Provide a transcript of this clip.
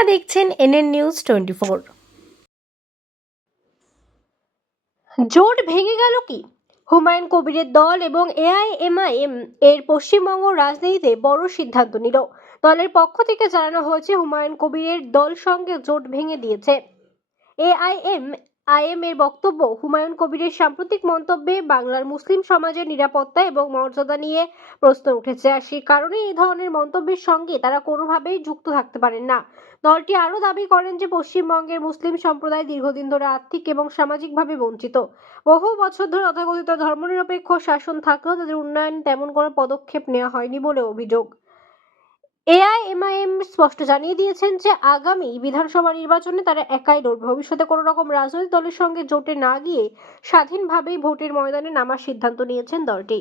আপনারা দেখছেন NN news 24। জোট ভেঙে গেল কি? হুমায়ুন কবিরের দল এবং এআইএমআইএম এর পশ্চিমবঙ্গ রাজনীতিতে বড় সিদ্ধান্ত নিল। দলের পক্ষ থেকে জানানো হয়েছে, হুমায়ুন কবিরের দল সঙ্গে জোট ভেঙে দিয়েছে। এআইএমআইএম এর বক্তব্য, হুমায়ুন কবিরের সাম্প্রতিক মন্তব্যে বাংলার মুসলিম সমাজের নিরাপত্তা এবং মর্যাদা নিয়ে প্রশ্ন উঠেছে, আর সেই কারণে এই ধরনের মন্তব্যের সঙ্গে তারা কোনোভাবেই যুক্ত থাকতে পারেন না। দলটি আরও দাবি করেন যে পশ্চিমবঙ্গের মুসলিম সম্প্রদায় দীর্ঘদিন ধরে আর্থিক এবং সামাজিকভাবে বঞ্চিত। বহু বছর ধরে তথাকথিত ধর্মনিরপেক্ষ শাসন থাকলেও তাদের উন্নয়ন তেমন কোনো পদক্ষেপ নেওয়া হয়নি বলে অভিযোগ। এআইএমআইএম স্পষ্ট জানিয়ে দিয়েছেন যে আগামী বিধানসভা নির্বাচনে তারা একাই লড়বে। ভবিষ্যতে কোনো রকম রাজনৈতিক দলের সঙ্গে জোটে না গিয়ে স্বাধীনভাবেই ভোটের ময়দানে নামার সিদ্ধান্ত নিয়েছেন দলটি।